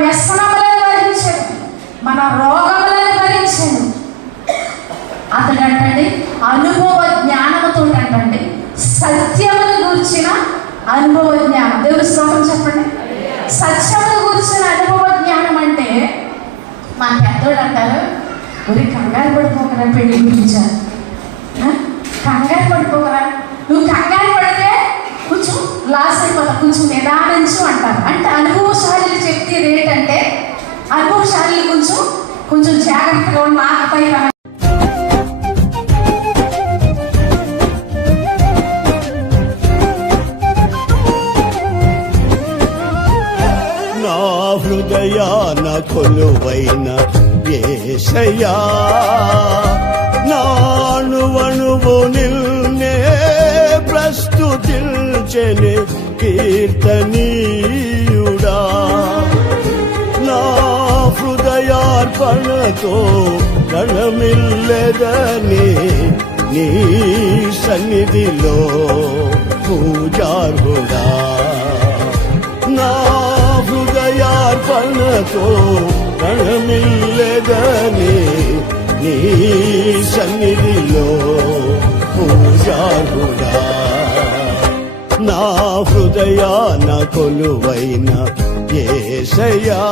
వ్యసనములను భరించాడు, మన రోగములను భరించాడు. అతడు అంటండి అనుభవ జ్ఞానముతో అంటండి సత్యమును గూర్చిన అనుభవ జ్ఞానం. దేవుని స్తోత్రం చెప్పండి. సత్యమును గూర్చిన అనుభవ జ్ఞానం అంటే మన పెద్దోడు అంటారు, ఒరి కంగారు పడిపోకరా పెళ్లి గురించారు, కంగారు పడిపోకరా, నువ్వు కంగారు పడితే కొంచెం లాస్ అయిపోతా, కొంచెం నిదానించు అంటారు. అంటే అనుభవశాలి చెప్పేది ఏంటంటే అనుభవశాలి కొంచెం జాగ్రత్తగా ఉన్న ఆకపై హృదయాన కొలువైన యేసయ్యా, నాణువణువు నిల్నే ప్రస్తుతిల్చెని కీర్తనీయుడా. నా హృదయార్పణతో ప్రణమిల్లెదని నీ సన్నిధిలో పూజార్హుడా. నా హృదయార్పణతో ప్రణమిల్లెదని నీ సన్నిధిలో పూజార్హుడా. నా హృదయాన కొలువైన యేసయ్యా.